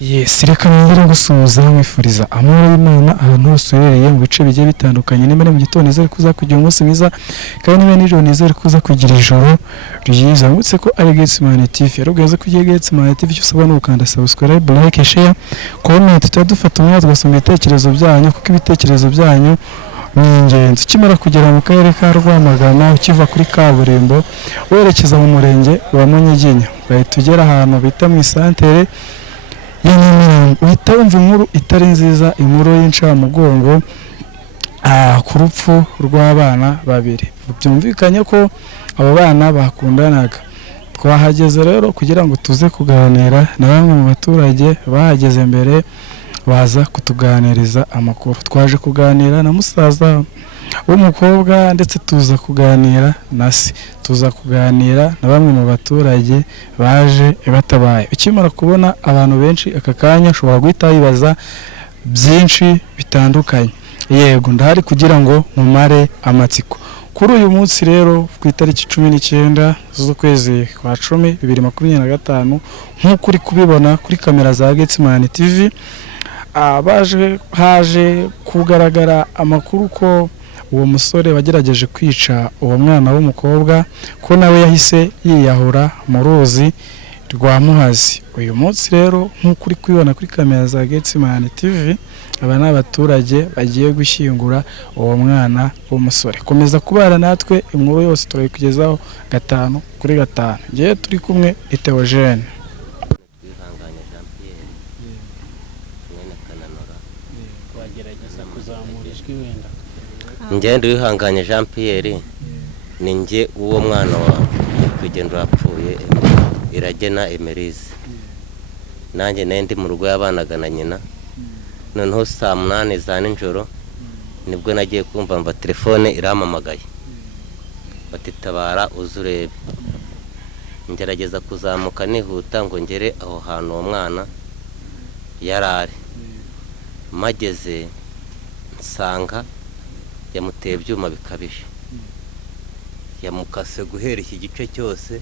Yes, reka nongere gusuhuza mwifuriza amahoro y'Imana ahantu hose uherereye mu bice bigiye bitandukanye. Nimba mu gitondo nizere kuza kugira umunsi mwiza kandi niba nijoro nizere kuza kugira ijoro ryiza. Ngutse ko ari Getsimani TV. Yarubwiye ko ugiye Getsimani TV cyo usabwa no gukanda subscribe, like, share, comment. Tudufata umwanya tugasoma ibitekerezo byanyu kuko ibitekerezo byanyu ni ingenzi. Kimara kugera mu karere ka Rwamagana ukiva kuri kaburimbo werekeza mu murenge wa Munyiginya, bahita ugera ahantu bita mu isantere uhita wumva inkuru itari nziza, inkuru y'incamugongo ku rupfu rw'abana babiri. Byumvikanye ko abo bana bakundanaga. Twahageze rero kugira ngo tuze kuganira na bamwe mu baturage bahageze mbere baza kutuganiriza amakuru. Twaje kuganira na musaza w'umukobwa ndetse tuza kuganira na se, tuza kuganira na bamwe mu baturage baje batabaye. Ukimara kubona abantu benshi aka kanya ushobora guhita wibaza byinshi bitandukanye. Yego, ndahari kugira ngo mumare amatsiko. Kuri uyu munsi rero ku itariki 19 z'ukwezi kwa 10 2025 nk'uko uri kubibona kuri kamera za Getsimani TV, haje kugaragara amakuru ko uwo musore wagerageje kwica uwo mwana w'umukobwa ko nawe yahise yiyahura mu ruzi rwa Muhazi. Uyu munsi rero nk'uko uri kubibona kuri kamera za Getsimani TV, aba ni abaturage bagiye gushyingura uwo mwana w'umusore. Komeza kubara natwe, inkuru yose turayikugezaho 5 kuri 5. Ngiye turi kumwe Theogene. Ngende wihanganye Jean Pierre, ni nge uwo mwana wawe kugenda wapfuye Iragena Emerise. Nanjye ndi mu rugo yabanaga na nyina. Noneho saa 8 za nijoro nibwo nagiye kumva mva telefone iramamagaye, batitabara uzurebe. Ngerageza kuzamuka nihuta ngo ngere aho hantu uwo mwana yarari. Mageze nsanga yamuteye ibyuma bikabije, yamukase guhera iki gice cyose,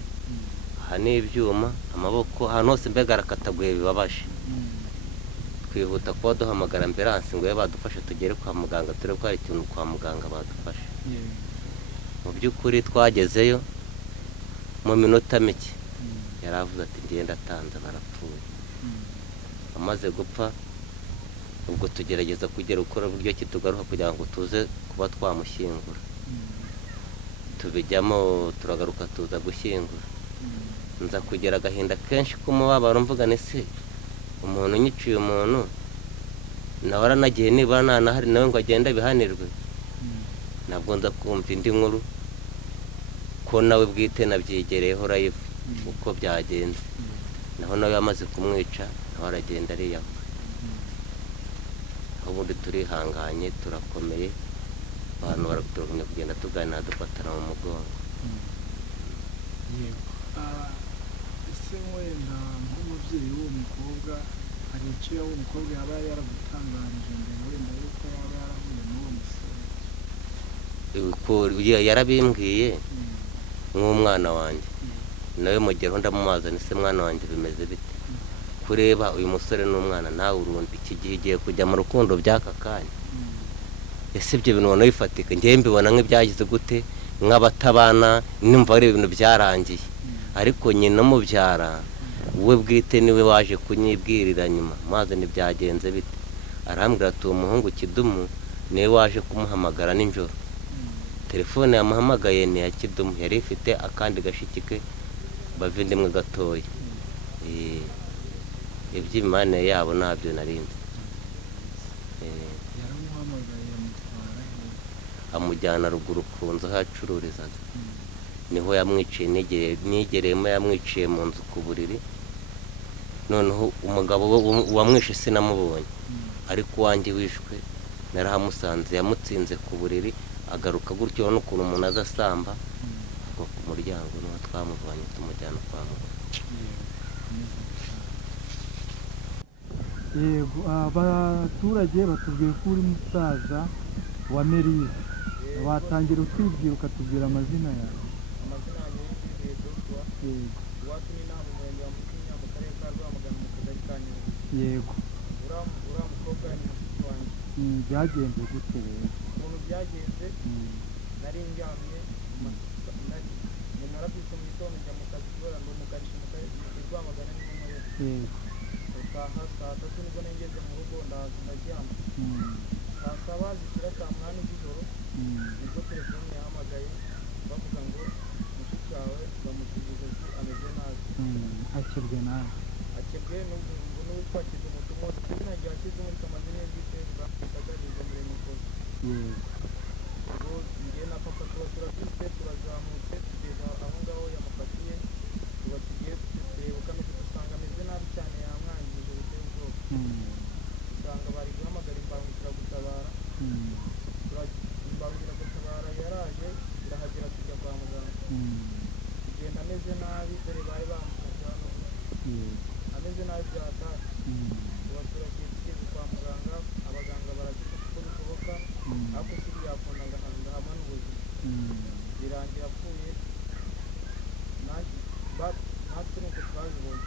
aha ni ibyuma, amaboko, ahantu hose mbega arakataguye bibabaje. Twihuta kuba duhamagara ambulance ngo badufashe tugere kwa muganga, turi ko hari ikintu kwa muganga badufashe. Mu by'ukuri twagezeyo mu minota mike yaravuze ati ngenda atanze barapfuye. Amaze gupfa ubwo tugerageza kugera ukora buryo kitugaruka kugira ngo tuze kuba twamushyingura. Tubijyamo turagaruka tuza gushyingura. Nza kugera agahinda kenshi kumubabaro mvuga nese umuntu nyiciye umuntu nawe aranagiye niba nanahari nawe ngo agenda bihanirwe. Nabwo nza kumva indi nkuru ko nawe bwite nabyigereyeho live uko byagenze, naho nawe yamaze kumwica nawe aragenda ariyaho. Ubundi turihanganye turakomeye, abantu baraguturumye kugenda tuganira dufatana mu mugongo. Ese wenda nk'umubyeyi w'uwo mukobwa hari icyo uwo mukobwa yaba yaragutangarije mbere wenda yuko yaba yarahuye n'uwo musore? Yarabimbwiye nk'umwana wanjye, nawe mugeraho ndamumaza nise mwana wanjye bimeze bite, kureba uyu musore n'umwana nawe urundi iki gihe igiye kujya mu rukundo by'aka kanya. Ese ibyo bintu ubona bifatika? Ngiye mbibona nk'ibyagize gute nk'abatabana, nimva ari ibintu byarangiye. Ariko nyina mubyara we bwite niwe waje kunyibwirira nyuma, maze ntibyagenze bite. Arambwira ati umuhungu Kidumu niwe waje kumuhamagara nijoro. Telefone yamuhamagaye ni ya Kidumu, yari ifite akandi gashikike bavindimwe gatoya. Iby'imana yabo nabyo narinze. Amujyana ruguru ku nzu hacururizaga, niho yamwiciye, nigereyemo yamwiciye mu nzu ku buriri. Noneho umugabo wamwishe sinamubonye, ariko uwanjye wishwe narahamusanze, yamutsinze ku buriri agaruka gutyo n'ukuntu umuntu azasamba ngo ku muryango, niho twamuvanye tumujyana kwa muganga. Yego, abaturage batubwiye ko uri musaza wa Merise. Watangira utwibwira ukatubwira amazina yawe? Amazina yanjye ni Joshua. Iwacu ni inama umurenge wa Mukinya mu karere ka Rwamagana mu kagari ka Nyundo. yego uriya mukobwa ni mushiki wanjye. byagenze gute rero ukuntu byagenze, nari ndyamye narabyutse mu gitondo njya mu kazi kubera ngo umukanishi mu Rwamagana niho nkorera. yego saa tatu nibwo nageze mu rugo ndaza ndaryama. saa saba zishyira saa munani z'ijoro nibwo telefone yahamagaye bavuga ngo mushiki wawe bamushyize ameze nabi. akebwe nawe akebwe n'uwitwa Kizumutumo, izina rya Kizumutumo amazina ye bwite bamwitaga Nizamuremyi. ubwo njye na papa tuba turabyutse turazamutse tugeze aho ngaho yamufatiye, tuba tugiye tureba uko ameze, dusanga ameze nabi cyane, yamwangije biteye ubwoba. usanga bari guhamagara imbangukiragutabara. Imbangukiragutabara yaraje irahagera tujya kwa muganga. tugenda ameze nabi, dore bari bamufashe hano ameze nabi byatashye. tuba turagiye tugeze kwa muganga, abaganga baradufasha uko bishoboka, ariko si byakunda ngahama n'ubuzima. birangira apfuye, natwe nuko twabibonye.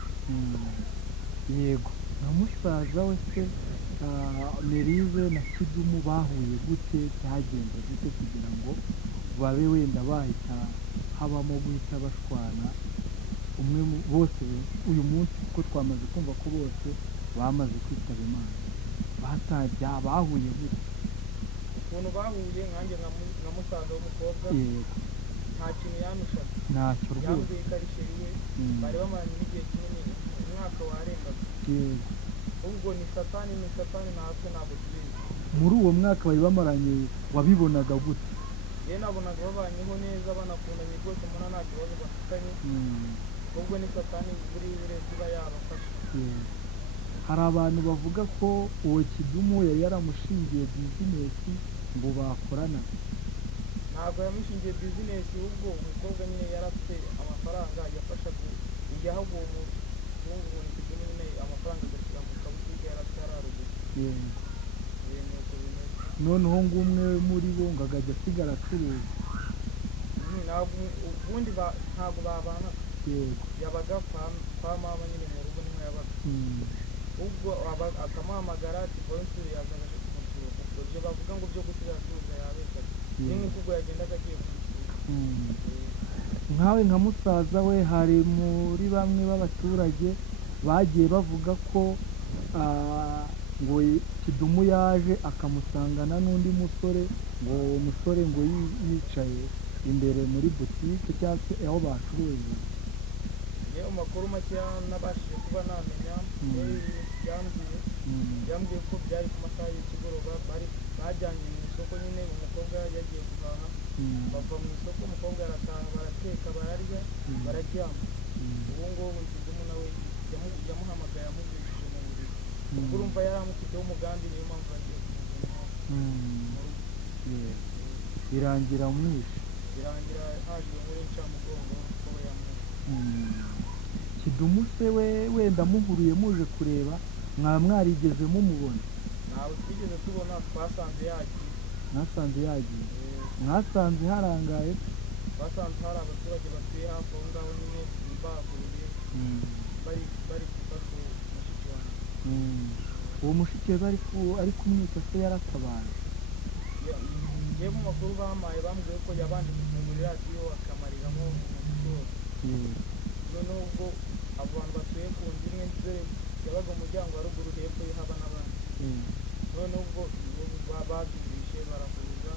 yego na musaza we se Merize na Kidumu bahuye gute, byagenze gute kugira ngo babe wenda bahita habamo guhita bashwana umwe bose uyu munsi kuko twamaze kumva ko bose bamaze kwitaba Imana, bahuye gute? ukuntu bahuye, nkanjye nka musaza w'umukobwa yego nta kintu yamishaga, ntacyo rwose yambwiye ko ari sheri we. bari bamaranye n'igihe kinini, umwaka warengaga. yego ubwo ni satani natwe ntabwo tubizi. muri uwo mwaka bari bamaranye wabibonaga gute? yewe nabonaga babanyeho neza, banakundanye rwose, mbona nta kibazo bafitanye. ubwo ni satani buri wese iba yabafasha. hari abantu bavuga ko uwo Kidumu yari yaramushingiye bizinesi ngo bakorana. ntabwo yamushingiye bizinesi, ubwo umukobwa nyine yari afite amafaranga yafashaga igihugu uwo muzungu ni Kidumu nyine amafaranga agashyira mu kabutike yari afite hararuguru. nuko bimeze. noneho ngumwe muri bo ngo agajya asigara acuruza. ubundi ntabwo babana, yego yabaga kwa mama nyine mu rugo niho yabaga. ubwo akamuhamagara ati bonsuri yazaga aje kumusura. ubwo ibyo bavuga ngo byo gusiga acuruza yabeshyaga, ni nk'ubwo yagendaga agiye kumusura. nkawe nka musaza we, hari muri bamwe b'abaturage bagiye bavuga ko ngo Kidumu yaje akamusangana n'undi musore, ngo uwo musore ngo yicaye imbere muri butike cyangwa se aho bacururiza. yewe amakuru make nabashije kuba namenya, yambwiye ko byari ku masaha y'ikigoroba, bajyanye mu isoko nyine, umukobwa yagiye guhaha, bava mu isoko, umukobwa arataha, barateka bararya bararyama. ubu ngubu Kidumu nawe yamuhamagaye amubwishije mu buriri. ubwo urumva yari amufiteho umugambi, niyo mpamvu yagiye kumuzana mu rugo. birangira umwishe. birangira haje muri ncamugongo ko yamwishe. Kidumu se we wenda muhuriye muje kureba, mwaba mwarigeze mumubona? ntawe twigeze tubona, twasanze yagiye. mwasanze yagiye? mwasanze harangaye? twasanze hari abaturage batuye hafi aho ngaho nyine bahuriye bari gufasha mushiki wanjye. uwo mushiki we ari kumwica se yaratabaye? yewe mu makuru bampaye bambwiye ko yabanje gufungura radiyo akamariramo umuziki wose. noneho ubwo abo bantu batuye ku nzu imwe, dore yabaga umuryango wa ruguru, hepfo ye haba n'abandi. noneho ubwo babyumvishe barahuza,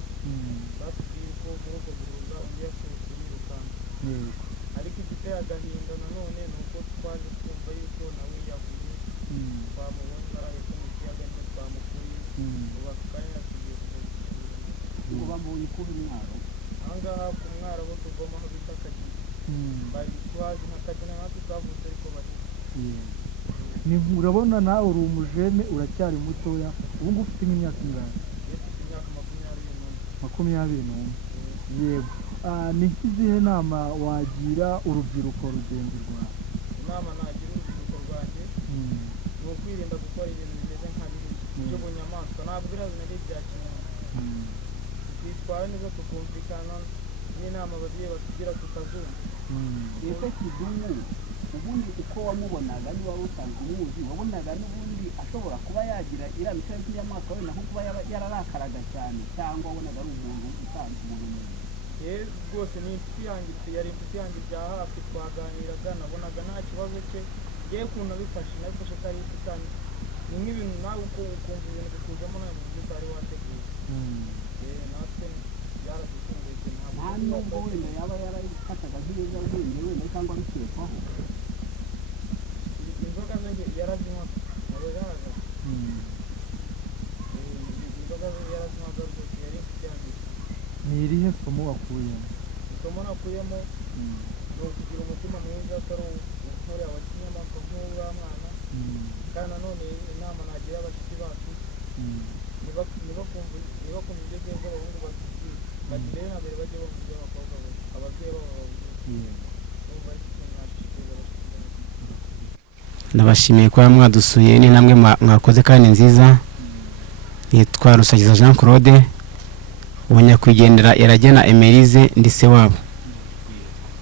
batubwiye ko muri ubwo guhuza undi yasohotse yirukanka. ariko igiteye agahinda nanone ni uko twaje twumva yuko nawe yahuye, twamubonye barahetse mu kiyaga nyine twamukuye, ubu ako kanya tugiye ubu bamuye kuba intwaro. ahangaha ku mwaro aho tuvoma aho bita Akagina, bari twazi nka Kagina natwe twavutse ariko bari. urabona nawe uri umujene, uracyari mutoya, ubu ngubu ufite nk'imyaka ingana? mfite imyaka 21. 21. yego. ni nk'izihe nama wagira urubyiruko rugenzi rwawe? inama nagira urubyiruko rwanjye ni ukwirinda gukora ibintu bimeze nka biriya by'ubunyamaswa. ntabwo biriya bintu bya kimuntu. twitwara neza tukumvikana n'inama ababyeyi batugira tukazumva. ese Kidumu ubundi uko wamubonaga niba wari usanzwe umuzi wabonaga n'ubundi ashobora kuba yagira iriya mico y'inyamaswa wenda nko kuba yararakaraga cyane cyangwa wabonaga ari umuntu usanzwe umuntu rwose ni inshuti yanjye yari inshuti yanjye bya hafi twaganiraga nabonaga nta kibazo cye yewe ukuntu abifashe nabifashe ko ari inshuti yanjye ni nk'ibintu nawe ukumva ibintu bikuzamo nawe mu buryo utari wateguye natwe byaradutunguye nta nubwo wenda yaba yarayifataga nk'ibiyobyabwenge wenda cyangwa bikekwaho inzoga ze yarazinywaga ntabigaragara inzoga ze yarazinywaga rwose yari inshuti yanjye. ni irihe somo wakuyemo? isomo nakuyemo ni ukugira umutima mwiza atari ukorera abakinyamakuru nk'uriya mwana kandi nanone inama nagira abashyitsi bacu ntibakumve ibyo bwenge abahungu batubwira bagire na mbere bajye bumva ibyo abakobwa ababyeyi babo bababwira numva ari ikintu nashishikariza abashyitsi bacu. Ndabashimiye kuba mwadusuye ni namwe mwakoze kandi nziza. Yitwa Rusagiza Jean Claude Ubunyakwigendera Iragena Emerise ndi se wabo.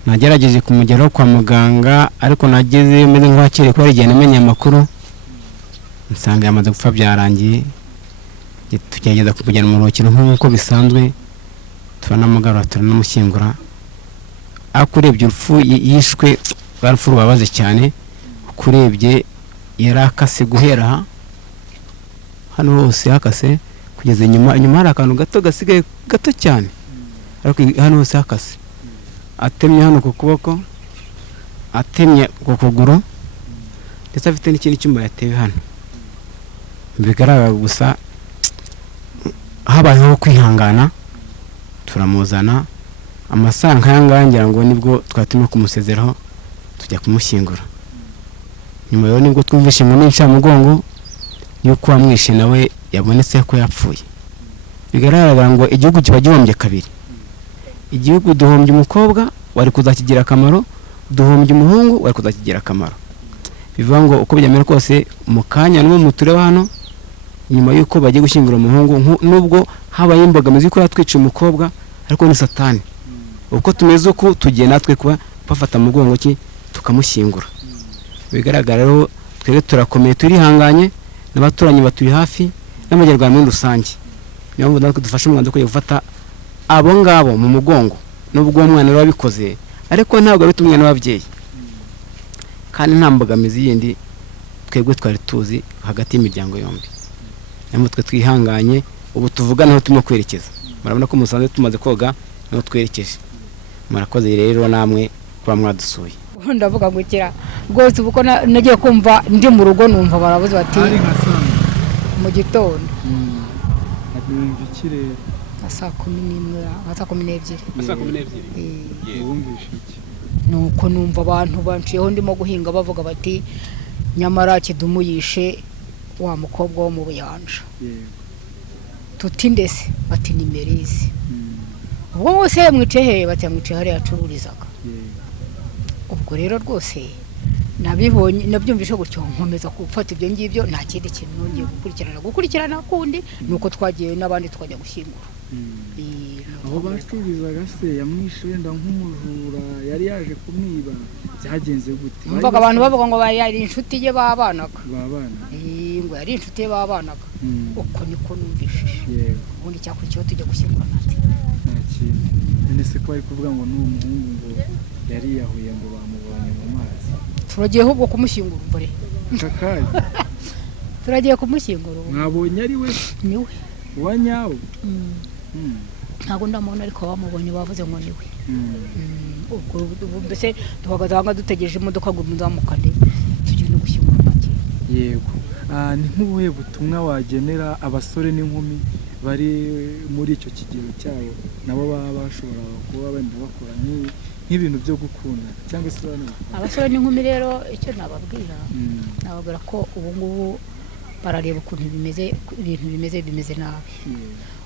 Nagerageje kumugeraho kwa muganga ariko nageze meze nk'uwakiriye ko rigenda amenya amakuru nsanga yamaze gupfa byarangiye. Tugerageza kumujyana mu rukino nk'uko bisanzwe turanamugarura turanamushyingura. Akurebye urupfu yishwe barupfu rubabaze cyane. Kurebye yarakase guhera hano hose hakase kugeza inyuma hari akantu gato gasigaye gato cyane ariko hano hose hakase. Atemye hano ku kuboko, atemye ku kuguru ndetse afite n'ikindi cyuma yatewe hano. Bigaragara gusa habayeho kwihangana turamuzana amasaha nk'aya ngira ngo nibwo twatumye kumusezeraho tujya kumushyingura. Nyuma yo nibwo twumvishe mu n'incamugongo yuko wamwishe nawe yabonetse ko yapfuye. Bigaragara ngo igihugu kiba gihombye kabiri. Igihugu duhombye umukobwa wari kuzakigira akamaro, duhombye umuhungu wari kuzakigira akamaro. Bivuga ngo uko byamera kose mu kanya n'uwo mutureba hano nyuma yuko bagiye gushyingura umuhungu nubwo habaye imbogamizi ko yatwica umukobwa ariko ni satani. Uko tumeze uko tugiye natwe kuba bafata mu mugongo ki tukamushyingura. Bigaragara rero twebwe turakomeye turihanganye n'abaturanyi baturi hafi n'amajyarwanda muri rusange. Niyo mpamvu natwe dufashe umwanzuro wo gufata abo ngabo mu mugongo nubwo umwana wabikoze ariko ntabwo bitumwe n'ababyeyi kandi nta mbogamizi yindi twebwe twari tuzi hagati y'imiryango yombi. Niyo twe twihanganye ubu tuvugana aho turimo kwerekeza. Murabona ko musanze tumaze koga no twerekeje. Murakoze rero namwe kuba mwadusuye. Ndavuga ngo kira rwose uko nagiye kumva ndi mu rugo numva barabuze bati mu gitondo numva ikirere saa 11 saa 12 wumvishe iki? nuko numva abantu banciyeho ndimo guhinga bavuga bati nyamara Kidumu yishe wa mukobwa wo mu Buyanja. Tuti ndese bati ni Merise. Ubwo bose mwicehe bati mwicehe hari acururizaga. Ubwo rero rwose nabibonye nabyumvishe gutyo nkomeza gufata ibyo ngibyo nta kindi kintu nongeye gukurikirana kundi nuko twagiye n'abandi twajya gushyingura. Aho bacururizaga se yamwishe wenda nk'umujura yari yaje kumwiba byagenze gute? Mvuga abantu bavuga ngo yari inshuti ye babanaga. Ngo yari inshuti ye babanaga. Uko niko numvishije. Ubundi cyakurikiyeho tujya gushyingura nati. None se ko ari kuvuga ngo n'umuhungu ngo yari yahuye ngo bamubonye mu mazi. Turagiye ahubwo kumushyingura mbere. Kakaye. Turagiye kumushyingura. Mwabonye ari we? Niwe. Wa nyawo? Ntabwo ndamubona ariko bamubonye bavuze ngo niwe. Ubwo mbese tuhagaze dutegereje imodoka ngo muzamukane tugiye no gushyingura make. Yego. Ni nk'ubuhe butumwa wagenera abasore n'inkumi bari muri icyo kigero cyabo nabo baba bashobora kuba benda bakora nk'ibintu byo gukunda cyangwa se abasore n'inkumi rero icyo nababwira ko ubu ngubu barareba ukuntu ibintu bimeze nabi.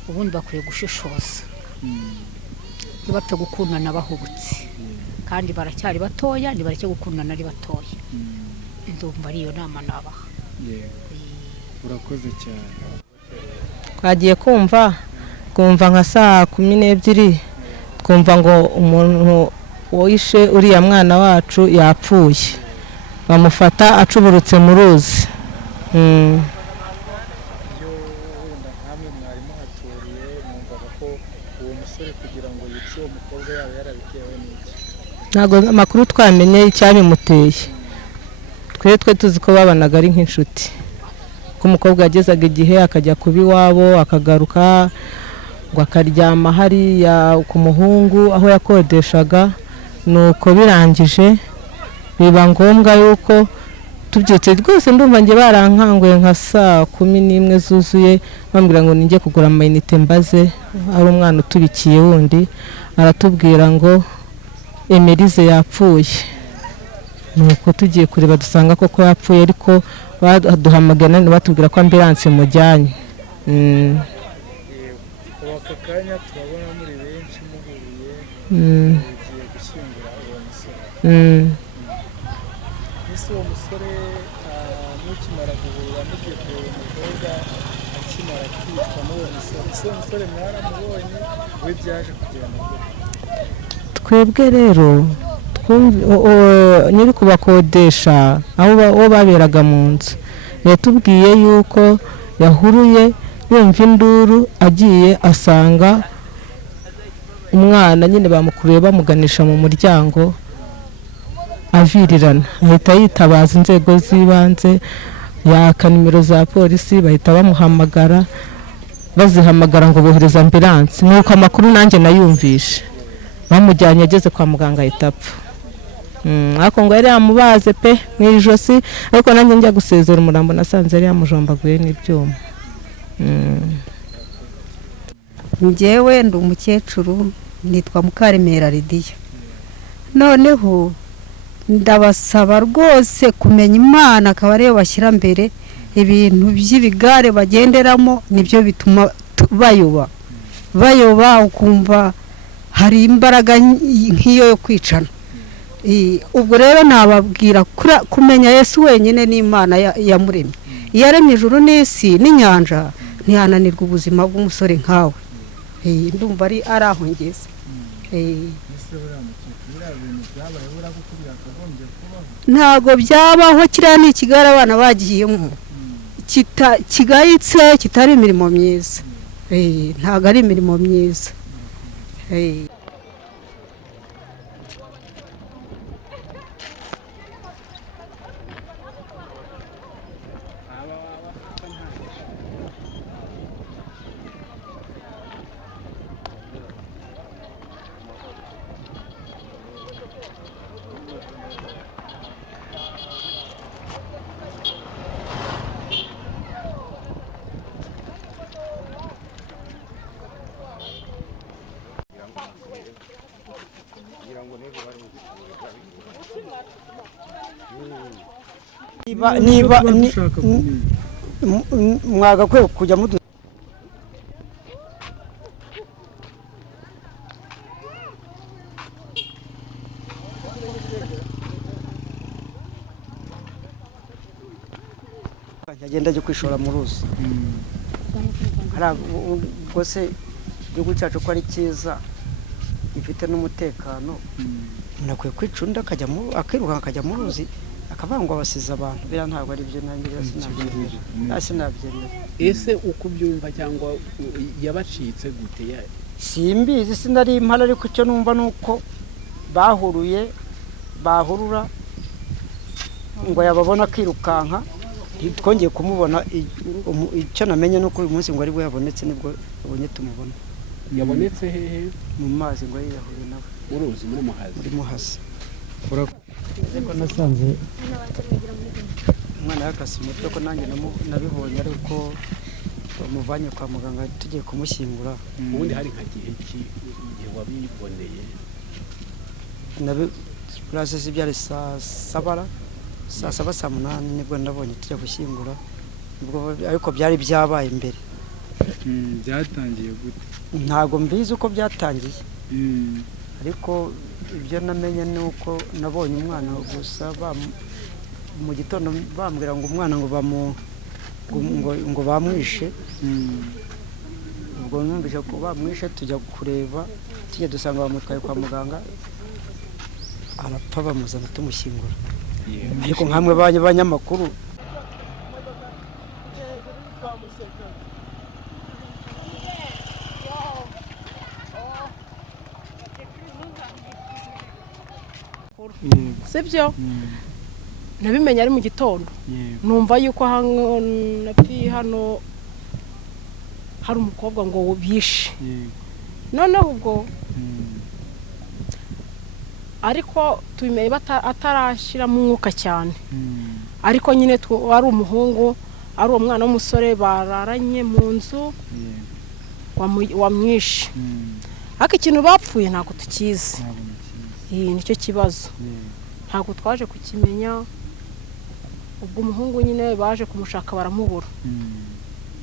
Ubundi bakwiye gushishoza ntibapfe gukundana bahubutse kandi baracyari batoya ntibareke gukundana ari batoya. Ndumva ariyo nama nabaha. Urakoze cyane. Twagiye kumva nka saa 12 twumva ngo umuntu wishe uriya mwana wacu yapfuye, bamufata acuburutse mu ruzi. iyo wenda nkamwe mwari muhaturiye mwumvaga ko uwo musore kugira ngo yice uwo mukobwa yaba yarabitewe n'iki? Ntabwo amakuru twamenye icyabimuteye, twe tuzi ko babanaga ari nk'inshuti, ko umukobwa yagezaga igihe akajya kuba iwabo akagaruka ngo akaryama hariya ku muhungu aho yakodeshaga, nuko birangije biba ngombwa yuko tubyutse rwose, ndumva njye barankanguye nka saa 11 zuzuye bambwira ngo ninjye kugura amayinite mbaze, ari umwana utubikiye wundi aratubwira ngo Emerize yapfuye. Nuko tugiye kureba dusanga koko yapfuye, ariko baduhamagara batubwira ko ambulance mujyanye. aka kanya turabona muri benshi muhuriye mugiye gushyingura uwo musore. Ese uwo musore mukimara guhura mugiye kureba umukobwa akimara kwitwa n'uwo musore, ese uwo musore mwaramubonye we byaje kugira ngo Twebwe rero nyiri kubakodesha aho baberaga mu nzu yatubwiye yuko yahuruye yumva induru, agiye asanga umwana nyine bamukuruye bamuganisha mu muryango avirirana, ahita yitabaza inzego z'ibanze, yaka nimero za polisi, bahita bamuhamagara, bazihamagara ngo bohereza ambulance. Nuko amakuru nanjye nayumvishe, bamujyanye ageze kwa muganga ahita apfa. Ariko ngo yari yamubaze pe mu ijosi, ariko nanjye njya gusezera umurambo nasanze yari yamujombaguye n'ibyuma. Njyewe ndi umukecuru nitwa Mukaremera Lidiya. Noneho ndabasaba rwose kumenya Imana, akaba ariyo bashyira mbere. Ibintu by'ibigare bagenderamo nibyo bituma bayoba ukumva hari imbaraga nk'iyo yo kwicana. Ubwo rero nababwira kumenya Yesu wenyine n'Imana yamuremye. Yaremye ijuru n'isi n'inyanja, ntiyananirwa ubuzima bw'umusore nkawe. Ndumva ari aho ngeze. Ntago byabaho, kiriya ni ikigare abana bagiyemo kigayitse, kitari imirimo myiza. Ntago ari imirimo myiza. niba mwagakwiye kujya mudu agenda ajya kwishora mu ruzi. Ubwo se igihugu cyacu ko ari cyiza gifite n'umutekano, nakwiye kwicunda akiruka akajya mu ruzi akavangwa abasize abantu. Bira ntabwo ari byo, nanjye sinabyemera. Ese uko byumva cyangwa yabacitse gute? Simbizi, sinari impala, ariko icyo numva nuko bahurura ngo yababona kwirukanka, twongeye kumubona. Icyo namenye nuko uyu munsi ngo ari bwo yabonetse, nibwo abonye tumubona. Yabonetse hehe? Mu mazi, ngo yiyahuye nawe uruzi muri Muhazi. Ariko nasanze umwana yakase umutwe, ko nanjye nabibonye, ariko bamuvanye kwa muganga tugiye kumushyingura. Ubundi hari nka gihe igihe wabiboneye? Kurase byari saa 7 saa 8 nibwo nabonye tujya gushyingura, ariko byari byabaye imbere. byatangiye gute? Ntago mbizi uko byatangiye, ariko ibyo namenye ni uko nabonye umwana gusa mu gitondo bambwira ngo umwana ngo bamwishe. Ubwo numvise ko bamwishe, tujya kureba, tujya dusanga bamutwaye kwa muganga. arapfa bamuzana tumushyingura ariko nkamwe banyamakuru sibyo nabimenye ari mu gitondo numva yuko hano hari umukobwa ngo bishe noneho ubwo ariko tubimenye atarashyiramo umwuka cyane ariko nyine ari umuhungu ari umwana w'umusore bararanye mu nzu wamwishe ariko ikintu bapfuye ntabwo tukizi nicyo kibazo ntabwo twaje kukimenya ubwo umuhungu nyine baje kumushaka baramubura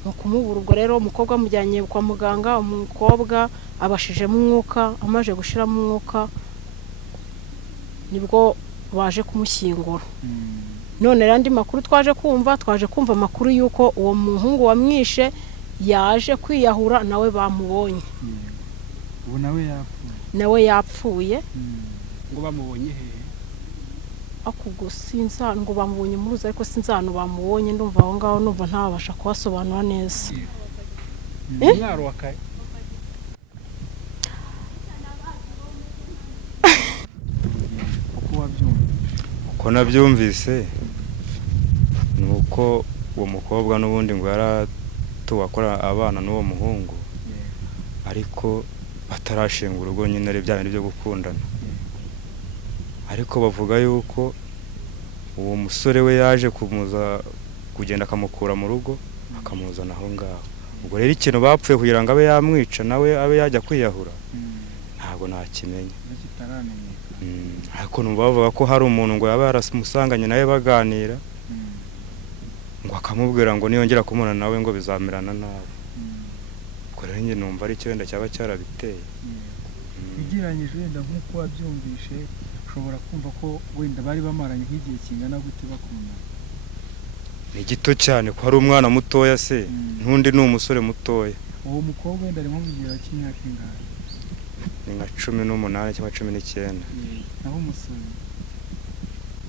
mu kumubura ubwo rero umukobwa amujyanye kwa muganga umukobwa abashijemo umwuka amaze gushiramo umwuka nibwo baje kumushyingura none rero andi makuru twaje kumva amakuru y'uko uwo muhungu wamwishe yaje kwiyahura nawe bamubonye ubu nawe yapfuye ngo bamubonye hehe akubwo sinza ngo bamubonye mu ruzi ariko sinza hano bamubonye ndumva aho ngaho numva ntabasha kubasobanura neza umwaro wakaye uko nabyumvise ni uko uwo mukobwa n'ubundi ngo yaratuwakora abana n'uwo muhungu ariko batarashinga urugo nyine ari bya bintu byo gukundana ariko bavuga yuko uwo musore we yaje kugenda akamukura mu rugo akamuzana aho ngaho ubwo rero ikintu bapfuye kugira ngo abe yamwica nawe abe yajya kwiyahura ntabwo nakimenya ariko numva bavuga ko hari umuntu ngo yaba yaramusanganye nawe baganira ngo akamubwira ngo niyongera kumubona nawe ngo bizamerana nabi ubwo rero njye numva ari cyo wenda cyaba cyarabiteye ugereranyije wenda nk'uko wabyumvishe ushobora kumva ko wenda bari bamaranye nk'igihe kingana gute bakundana ni gito cyane ko hari umwana mutoya se n'undi ni umusore mutoya uwo mukobwa wenda arimo mu gihe cy'imyaka ingana ni nka 18 cyangwa 19 naho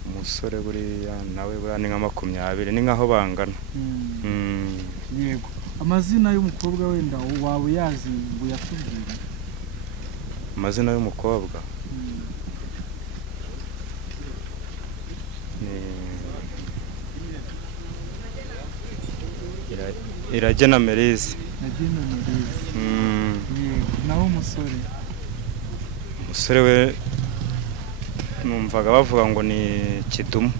umusore buriya nawe buriya ni nka 20 ni nkaho bangana yego amazina y'umukobwa wenda waba uyazi ngo yakubwire amazina y'umukobwa Iragena Merise naho umusore we numvaga bavuga ngo ni Kidumu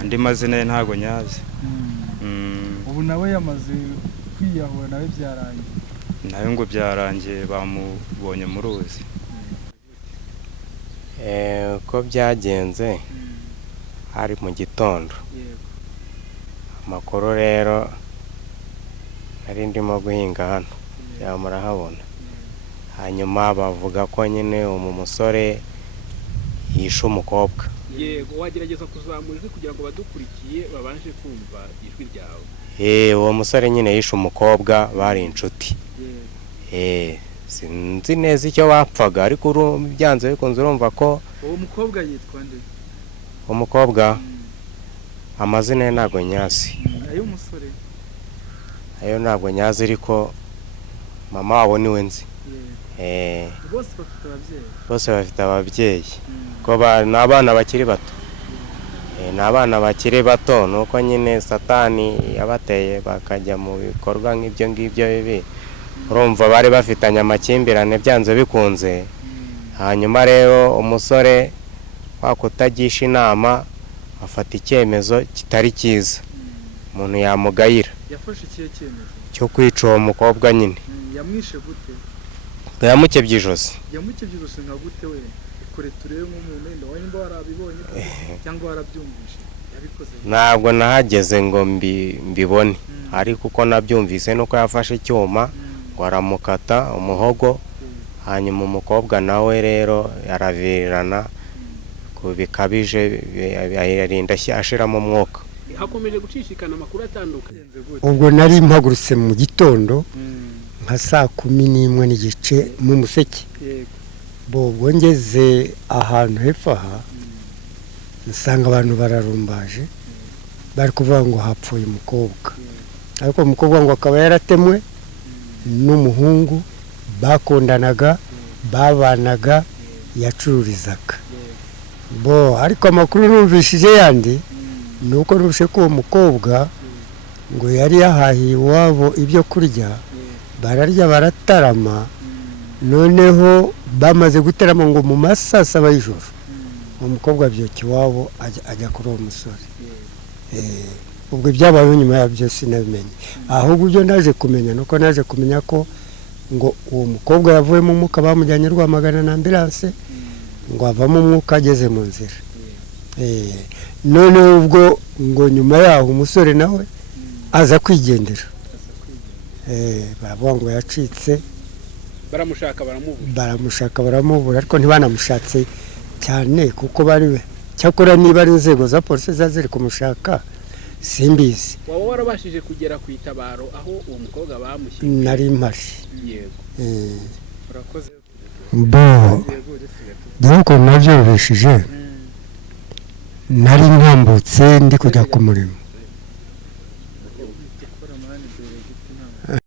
andi mazina ye ntago nyazi ubu nawe yamaze kwiyahura nawe byarangiye nawe ngo byarangiye bamubonye mu ruzi uko byagenze hari mu gitondo amakuru rero nari ndimo guhinga hano murahabona hanyuma bavuga ko nyine umusore yishe umukobwa yego wagerageza kuzamura ijwi kugira ngo badukurikiye babashe kumva ijwi ryawe uwo musore nyine yishe umukobwa bari inshuti sinzi neza icyo bapfaga ariko byanze bikunze urumva ko uwo mukobwa yitwa nde umukobwa amazina ye ntabwo nyazi ay'umusore ayo ntabwo nyazi ariko mama wabo niwe nzi bose bafite ababyeyi ko ni abana bakiri bato ni abana bakiri bato nuko nyine satani yabateye bakajya mu bikorwa nk'ibyo ngibyo bibi urumva bari bafitanye amakimbirane byanze bikunze hanyuma rero umusore wakutagisha inama afata icyemezo kitari cyiza umuntu yamugayira yafashe ikihe cyemezo cyo kwica uwo mukobwa nyine yamwishe gute yamukebye ijosi nka gute we kure turebe nk'umuntu wenda wanyimba warabibonye cyangwa warabyumvishe yabikoze ntabwo nahageze ngo mbibone ariko uko nabyumvise nuko yafashe icyuma ngo aramukata umuhogo hanyuma umukobwa nawe rero yaravirirana bikabije yarinda ashiramo umwuka hakomeje gucishikana amakuru atandukanye ubwo nari mpagurutse mu gitondo nka 11:10 mu museke ubwo ngeze ahantu hepfo aha nsanga abantu bararumbaje bari kuvuga ngo hapfuye umukobwa ariko umukobwa ngo akaba yaratemwe n'umuhungu bakundanaga babanaga yacururizaga bo ariko amakuru numvishije yandi ni uko numvise ko uwo mukobwa ngo yari yahahiye iwabo ibyo kurya bararya baratarama noneho bamaze gutarama ngo mu masaa 7 y'ijoro uwo mukobwa abyuka iwabo ajya kuri uwo musore ubwo ibyabayeho nyuma ya byose nabimenye ahubwo ibyo naje kumenya nuko naje kumenya ko ngo uwo mukobwa yavuye mu mwuka bamujyanye Rwamagana na ambulance ngo avamo umwuka ageze mu nzira none ubwo ngo nyuma yaho umusore nawe aza kwigendera baravuga ngo yacitse baramushaka baramubura ariko ntibanamushatse cyane kuko bari cyakora niba ari inzego za polisi zaziri kumushaka simbizi waba warabashije kugera ku itabaro aho uwo mukobwa bamushyiriye nari mpari yego urakoze bo dore nabyo bishije nari ntambutse ndi kujya ku murimo